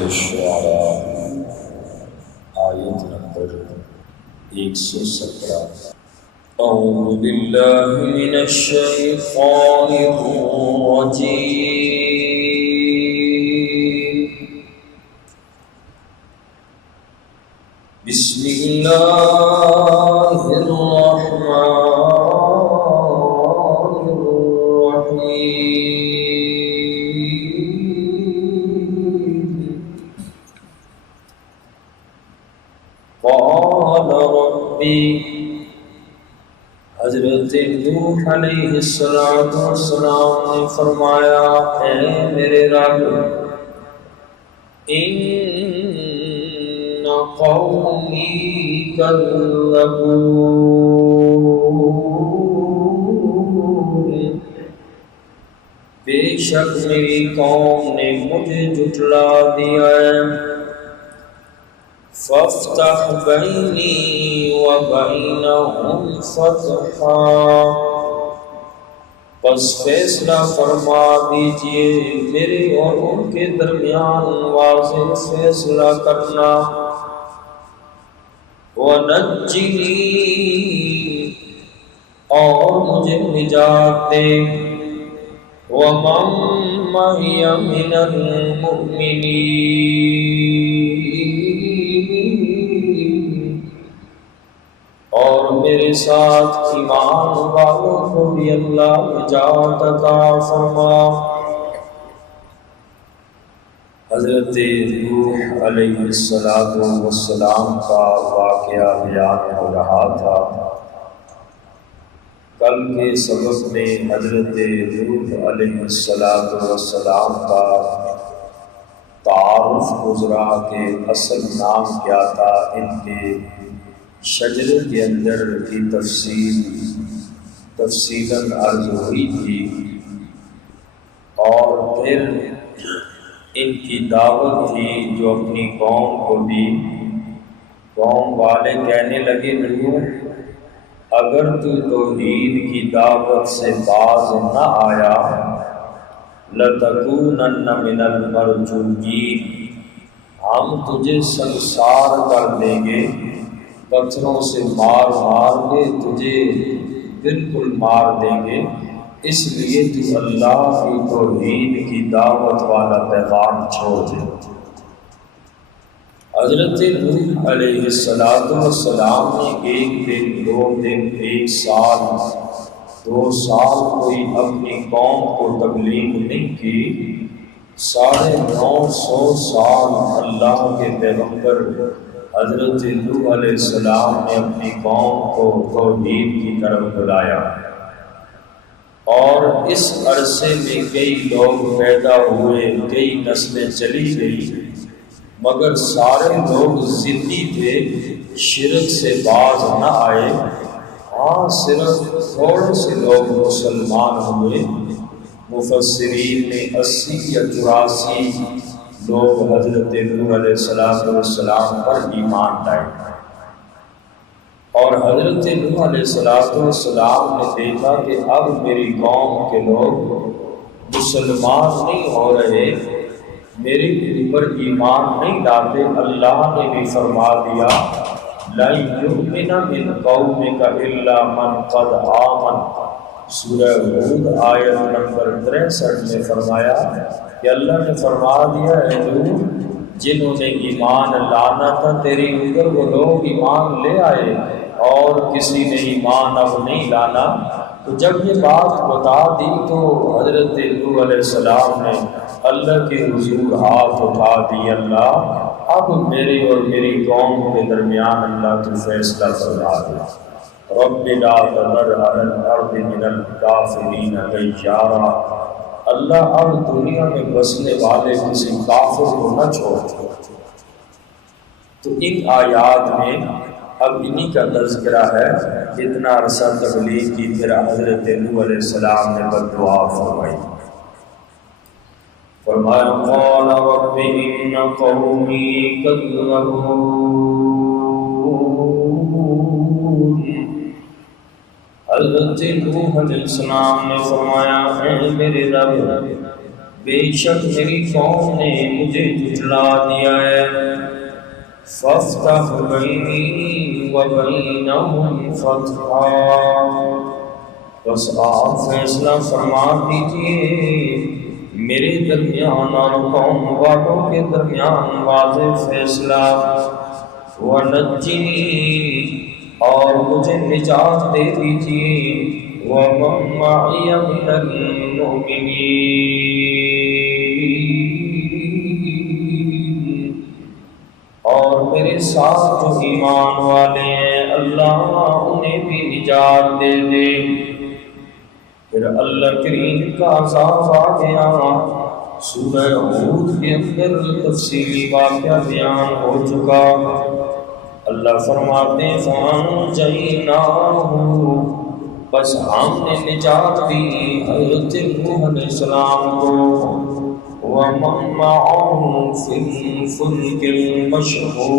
سورۃ الشعراء آیت نمبر 117۔ اعوذ باللہ من الشیطان الرجیم، بسم اللہ الرحمن الرحیم۔ قال ربی، حضرت نوح علیہ السلام نے فرمایا، اے میرے رب، ان قومی کذبون، بے شک میری قوم نے مجھے جھٹلا دیا ہے۔ فافتح بینی وبینہم فتحا، پس فیصلہ فرما دیجئے میرے اور ان کے درمیان واضح فیصلہ کرنا۔ وَنَجِّنِي، اور مجھے نجات دے، وَمَن مَّعِیَ مِنَ الْمُؤْمِنِینَ، اور میرے ساتھ ایمان والوں کو بھی اللہ نجات عطا فرما۔ حضرت نوح علیہ السلام کا واقعہ بیان ہو رہا تھا۔ کل کے سبق میں حضرت نوح علیہ السلام کا تعارف گزرا کہ اصل نام کیا تھا، ان کے شجرے کے اندر کی تفصیلاً عرض ہوئی تھی، اور پھر ان کی دعوت تھی جو اپنی قوم کو دی۔ قوم والے کہنے لگے، نوح، اگر تو توحید کی دعوت سے باز نہ آیا، لَتَكُونَنَّ مِنَ الْمَرْجُومِينَ، ہم تجھے سنسار کر دیں گے، پتھروں سے مار کے تجھے بالکل مار دیں گے۔ اس لیے تو اللہ کی توحید کی دعوت والا پیغام چھوڑ دے۔ حضرت نوح علیہ السلام نے ایک دن، 2 دن، 1 سال، 2 سال کوئی اپنی قوم کو تبلیغ نہیں کی۔ 950 سال اللہ کے پیغمبر حضرت نوح علیہ السلام نے اپنی قوم کو توحید کی طرف بلایا، اور اس عرصے میں کئی لوگ پیدا ہوئے، کئی نسلیں چلی گئی، مگر سارے لوگ ضدی تھے، شرک سے باز نہ آئے۔ ہاں، صرف تھوڑے سے لوگ مسلمان ہوئے۔ مفسرین نے 80 یا 84 لوگ حضرت نوح علیہ السلام پر ایمان لائے، اور حضرت نوح علیہ السلام نے دیکھا کہ اب میری قوم کے لوگ مسلمان نہیں ہو رہے، میرے اوپر ایمان نہیں لاتے۔ اللہ نے بھی فرما دیا، لَن يُؤْمِنَ مِنْ قَوْمِكَ إِلَّا مَنْ قَدْ آمَنَ۔ سورہ ہود آیت نمبر 63 میں فرمایا کہ اللہ نے فرما دیا ہے، نوح، جنہوں نے ایمان لانا تھا تیری اوپر وہ لوگ ایمان لے آئے، اور کسی نے ایمان اب نہیں لانا۔ تو جب یہ بات بتا دی تو حضرت نوح علیہ السلام نے اللہ کے حضور ہاتھ اٹھا دی، اللہ اب میرے اور میری قوم کے درمیان اللہ تو فیصلہ فرما دے۔ رب لا تذر علی الارض من الکافرین دیارا، اللہ اب دنیا میں بسنے والے کسی کافر کو نہ چھوڑ۔ تو ان آیات میں اب انہی کا تذکرہ ہے۔ اتنا عرصہ تبلیغ کی، پھر حضرت نوح علیہ السلام نے بددعا فرمائی، فرمایا، قال رب ان قومی کذبون۔ حضرت نوح علیہ السلام نے فرمایا، اے میرے رب، بے شک میری قوم نے مجھے جھٹلا دیا ہے۔ فافتح بینی و بینہم فتحا، بس آپ فیصلہ فرما دیجئے میرے درمیان اور قوم والوں کے درمیان واضح فیصلہ۔ وَنَجِّنِي، اور مجھے نجات دے دیجئے، وَمَن مَّعِیَ مِنَ الْمُؤْمِنِينَ، اور میرے ساتھ جو ایمان والے ہیں اللہ انہیں بھی نجات دے دے۔ پھر اللہ کریم کا عذاب آ گیا۔ سورہ ہود کے اندر تفصیلی واقعہ بیان ہو چکا۔ اللہ فرماتے ہیں فَأَنجَيْنَاهُ، بس ہم نے نجات دی حضرت نوح علیہ السلام کو، وَمَن مَّعَهُ فِي الْفُلْكِ الْمَشْحُونِ،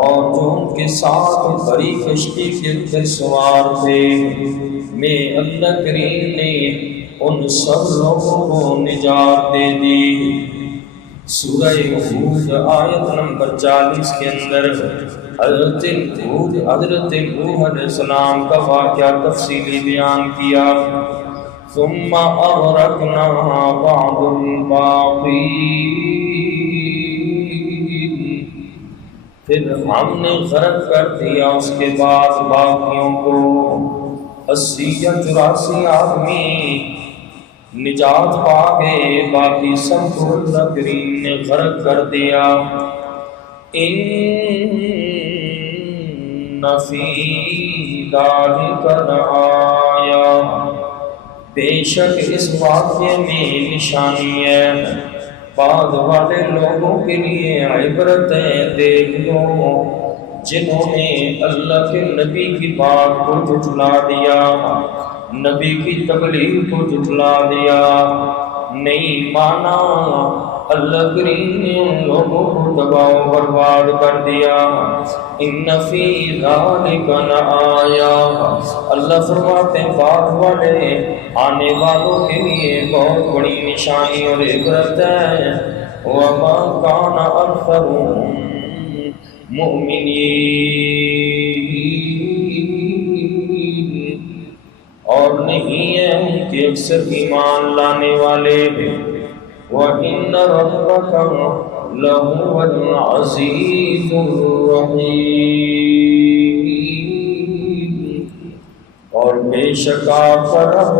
اور جو ان کے ساتھ بڑی کشتی کے اندر سوار تھے، میں اللہ کریم نے ان سب لوگوں کو نجات دے دی۔ سورہ ہود آیت نمبر 40 کے اندر حضرت نوح علیہ السلام کا واقعہ تفصیلی بیان کیا۔ ثم اغرقنا بعد الباقین، پھر ہم نے غرق کر دیا اس کے بعد باقیوں کو۔ 80 یا 84 آدمی نجات پا گئے، باقی سب کو اللہ کریم نے غرق کر دیا۔ ان فی ذالک لآیہ، بے شک اس واقعے میں نشانی ہے، بعد والے لوگوں کے لیے عبرت ہے۔ دیکھ لو جنہوں نے اللہ کے نبی کی بات کو جھٹلا دیا، نبی کی تبلیغ کو جھٹلا دیا، نہیں مانا، اللہ کریم نے ان لوگوں کو تباہ و برباد کر دیا۔ ان فی ذالک لآیہ، اللہ فرماتے ہیں بعد والے آنے والوں کے لیے بہت بڑی نشانی اور عبرت ہے۔ وما کان اکثرهم مؤمنین، اور نہیں ہے ان کے اکثر ایمان لانے والے۔ وَإِنَّ رَبَّكَ لَهُوَ الْعَزِيزُ الرَّحِيمُ، اور بے شک آپ کا رب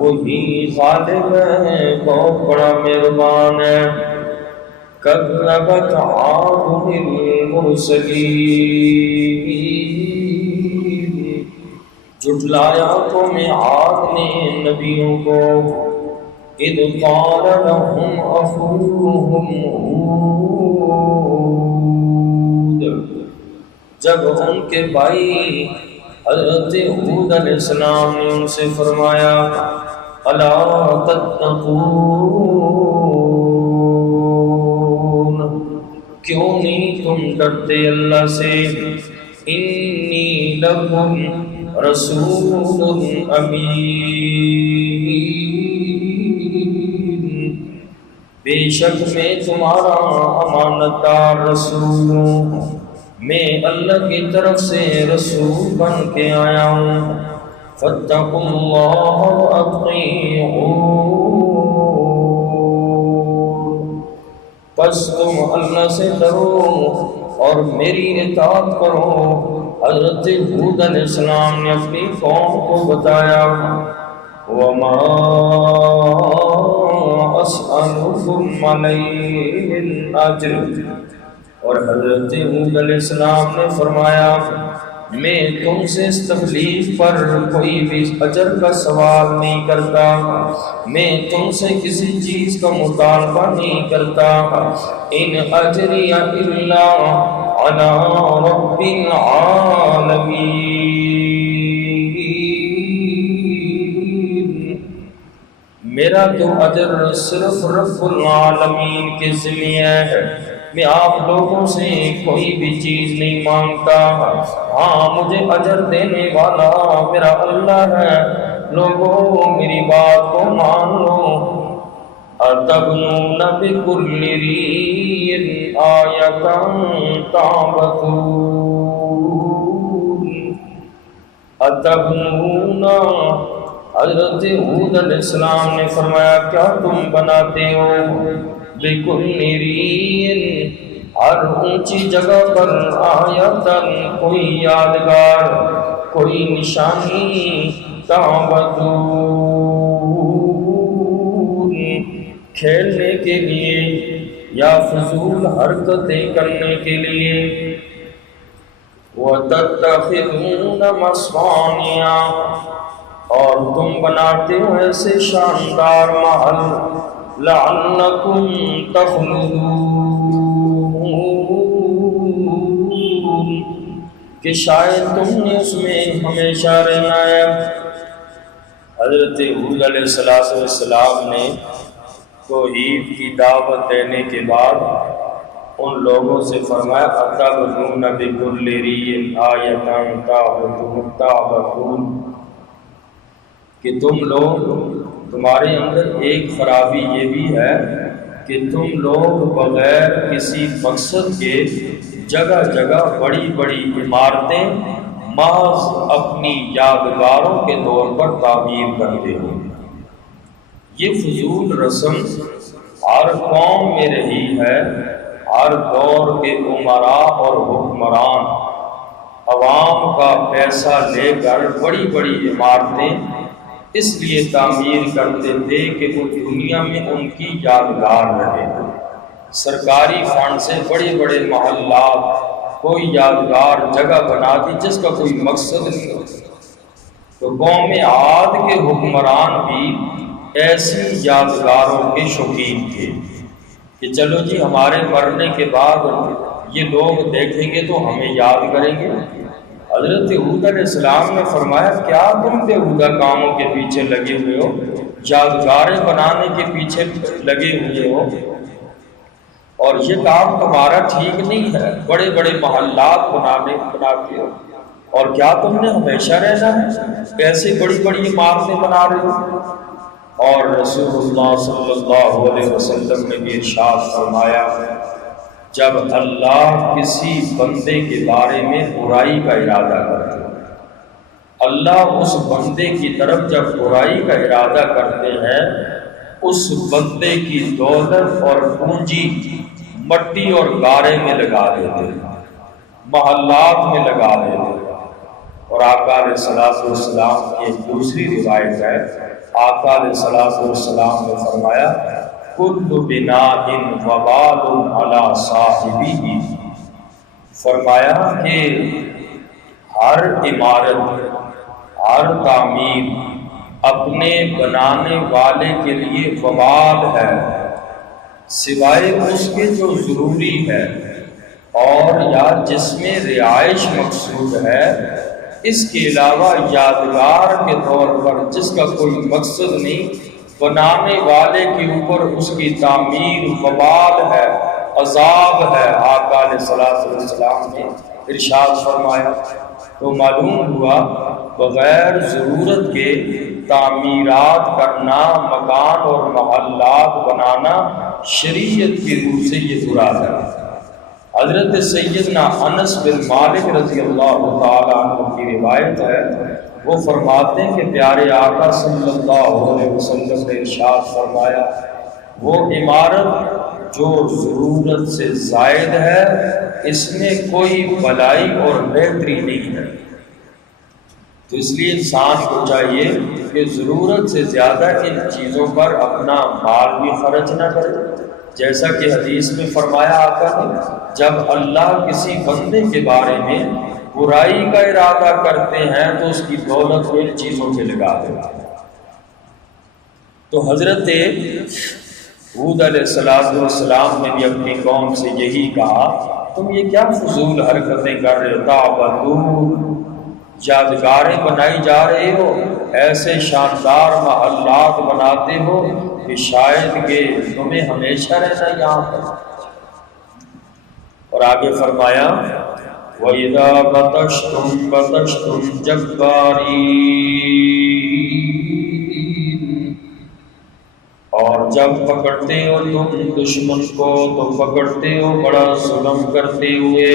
وہی غالب ہے، بہت بڑا مہربان ہے۔ کذبت عاد المرسلین، جھٹلایا قوم عاد نے نبیوں کو۔ اذ قال لهم اخوهم ہود، جب ان کے بھائی حضرت ہود علیہ السلام نے ان سے فرمایا الا تتقون، کیوں نہیں تم ڈرتے اللہ سے، انی لکم رسول امین، بے شک میں تمہارا امانت دار رسول ہوں، میں اللہ کی طرف سے رسول بن کے آیا ہوں۔ فاتقوا اللہ واطیعون، پس تم اللہ سے ڈرو اور میری اطاعت کرو۔ حضرت ہود علیہ السلام نے اپنی قوم کو بتایا وما اسألکم علیہ من اجر، اور حضرت ہود علیہ السلام نے فرمایا میں تم سے اس تبلیغ پر کوئی بھی اجر کا سوال نہیں کرتا، میں تم سے کسی چیز کا مطالبہ نہیں کرتا، ان اجری الا علی رب العالمین، میرا تو اجر صرف رب العالمین کے ذمہ ہے، میں آپ لوگوں سے کوئی بھی چیز نہیں مانگتا، ہاں مجھے اجر دینے والا میرا اللہ ہے، لوگوں میری بات کو مان لو، اتبنون بکل ریع آیۃ تعبثون، اتبنون، حضرت ہود علیہ السلام نے فرمایا کیا تم بناتے ہو، بکل ریع، ہر اونچی جگہ پر، آیتن، کوئی یادگار، کوئی نشانی، تعبدون، کھیلنے کے لیے یا فضول حرکتیں کرنے کے لیے، وَتَتَّخِذُونَ مَصَانِعَ، اور تم بناتے ہو ایسے شاندار محل، لَعَلَّكُمْ تَخْلُدُونَ، کہ شاید تم نے اس میں ہمیشہ رہنا ہے۔ حضرت ہود علیہ السلام نے توحید کی دعوت دینے کے بعد ان لوگوں سے فرمایا اتبنون بکل ریع آیۃ تعبثون، کہ تم لوگ، تمہارے اندر ایک خرابی یہ بھی ہے کہ تم لوگ بغیر کسی مقصد کے جگہ جگہ بڑی بڑی عمارتیں محض اپنی یادگاروں کے طور پر تعمیر کرتے ہو۔ یہ فضول رسم ہر قوم میں رہی ہے، ہر دور کے عمراء اور حکمران عوام کا پیسہ لے کر بڑی بڑی عمارتیں اس لیے تعمیر کرتے تھے کہ وہ دنیا میں ان کی یادگار رہے۔ سرکاری فنڈ سے بڑے بڑے محلات، کوئی یادگار جگہ بنا دی جس کا کوئی مقصد نہیں ہوتا۔ تو قوم عاد کے حکمران بھی ایسی یادگاروں کے شوقین تھے کہ چلو جی ہمارے مرنے کے بعد یہ لوگ دیکھیں گے تو ہمیں یاد کریں گے۔ حضرت ہود علیہ السلام نے فرمایا کیا تم بیہودہ کاموں کے پیچھے لگے ہوئے ہو، یادگاریں بنانے کے پیچھے لگے ہوئے ہو، اور یہ کام تمہارا ٹھیک نہیں ہے، بڑے بڑے محلات بناتے ہو، اور کیا تم نے ہمیشہ رہنا ہے، ایسے بڑی بڑی عمارتیں بنا رہے ہو۔ اور رسول اللہ صلی اللہ علیہ وسلم نے بھی ارشاد فرمایا جب اللہ کسی بندے کے بارے میں برائی کا ارادہ کرتے ہیں، اللہ اس بندے کی طرف جب برائی کا ارادہ کرتے ہیں، اس بندے کی دولت اور پونجی مٹی اور گارے میں لگا دیتے ہیں، محلات میں لگا دیتے ہیں۔ اور آقا علیہ السلام کی ایک دوسری روایت ہے، آقا علیہ السلام نے فرمایا کل بناء وبال علی صاحبہ، فرمایا کہ ہر عمارت، ہر تعمیر اپنے بنانے والے کے لیے وبال ہے، سوائے اس کے جو ضروری ہے اور یا جس میں رہائش مقصود ہے، اس کے علاوہ یادگار کے طور پر جس کا کوئی مقصد نہیں، بنانے والے کے اوپر اس کی تعمیر وبال ہے، عذاب ہے۔ آقا علیہ السلام نے ارشاد فرمایا۔ تو معلوم ہوا بغیر ضرورت کے تعمیرات کرنا، مکان اور محلات بنانا شریعت کی روح سے یہ برا ہے۔ حضرت سیدنا انس بن مالک رضی اللہ تعالیٰ عنہ کی روایت ہے، وہ فرماتے ہیں کہ پیارے آقا صلی اللہ علیہ وسلم نے ارشاد فرمایا وہ عمارت جو ضرورت سے زائد ہے اس میں کوئی بھلائی اور بہتری نہیں ہے۔ تو اس لیے انسان کو چاہیے کہ ضرورت سے زیادہ ان چیزوں پر اپنا مال بھی خرچ نہ کرے، جیسا کہ حدیث میں فرمایا آقا نے جب اللہ کسی بندے کے بارے میں برائی کا ارادہ کرتے ہیں تو اس کی دولت کو ان چیزوں پہ لگا دیتے ہیں۔ تو حضرت ہود علیہ السلام نے بھی اپنی قوم سے یہی کہا تم یہ کیا فضول حرکتیں کر رہے ہو، تعبدون، یادگاریں بنائی جا رہے ہو، ایسے شاندار محلات بناتے ہو کہ شاید کہ تمہیں ہمیشہ رہنا یہاں پر۔ اور آگے فرمایا وَإِذَا بَطَشْتُمْ بَطَشْتُمْ جَبَّارِينَ، اور جب پکڑتے ہو تم دشمن کو تو پکڑتے ہو بڑا ظلم کرتے ہوئے۔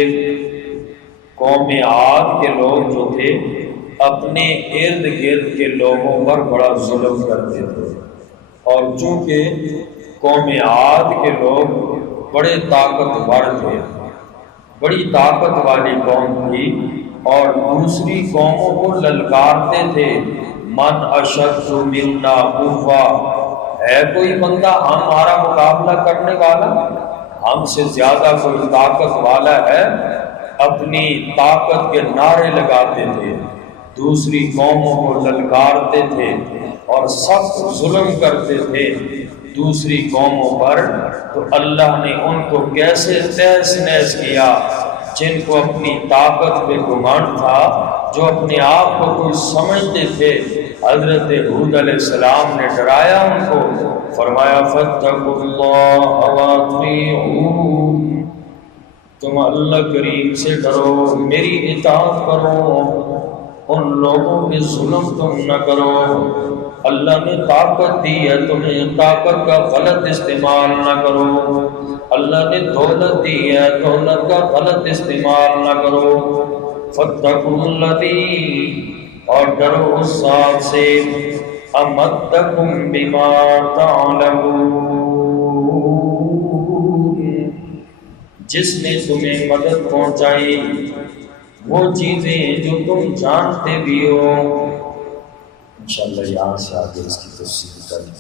قوم عاد کے لوگ جو تھے اپنے ارد گرد کے لوگوں پر بڑا ظلم کرتے تھے، اور چونکہ قوم عاد کے لوگ بڑے طاقتور تھے، بڑی طاقت والی قوم تھی، اور دوسری قوموں کو للکارتے تھے، من اشد منا قوہ، ہے کوئی بندہ ہمارا مقابلہ کرنے والا، ہم سے زیادہ کوئی طاقت والا ہے، اپنی طاقت کے نعرے لگاتے تھے، دوسری قوموں کو للکارتے تھے اور سخت ظلم کرتے تھے دوسری قوموں پر۔ تو اللہ نے ان کو کیسے تہس نہس کیا، جن کو اپنی طاقت پہ گمان تھا، جو اپنے آپ کو کوئی سمجھتے تھے، حضرت ہود علیہ السلام نے ڈرایا ان کو، فرمایا فاتقوا اللہ واطیعون، تم اللہ کریم سے ڈرو، میری اطاعت کرو، ان لوگوں پہ ظلم تم نہ کرو، اللہ نے طاقت دی ہے تمہیں، طاقت کا غلط استعمال نہ کرو، اللہ نے دولت دی ہے دولت کا غلط استعمال نہ کرو، فاتقوا الذی، اور ڈرو اس ذات سے، امدکم بما تعلمون، جس نے تمہیں مدد پہنچائی وہ چیزیں جو تم جانتے بھی ہو۔ انشاءاللہ یہاں سے آگے اس کی تفصیل کریں۔